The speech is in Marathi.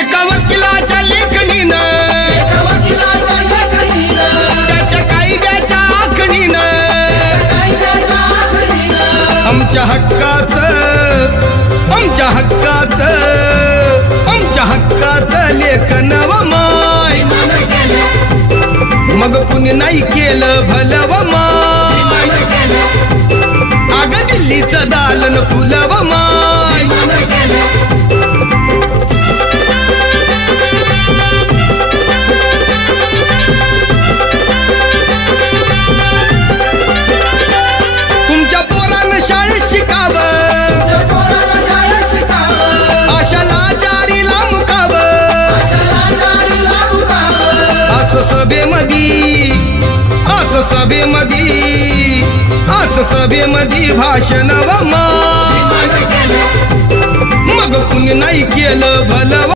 एका वकिलाच्या लेखणीनं त्याच्या कायद्याच्या आखणीनं आमच्या हक्काचं लेखन व माय मग कुणी नाही केलं भलं व माय अग दिल्लीचं दालन फुलं व माय तुमच्या पोरानं शाळेत शिकावं आशाला जारीला मुकावं असं सभेमध्ये भाषण व माय मग कुणी नाही केलं भलं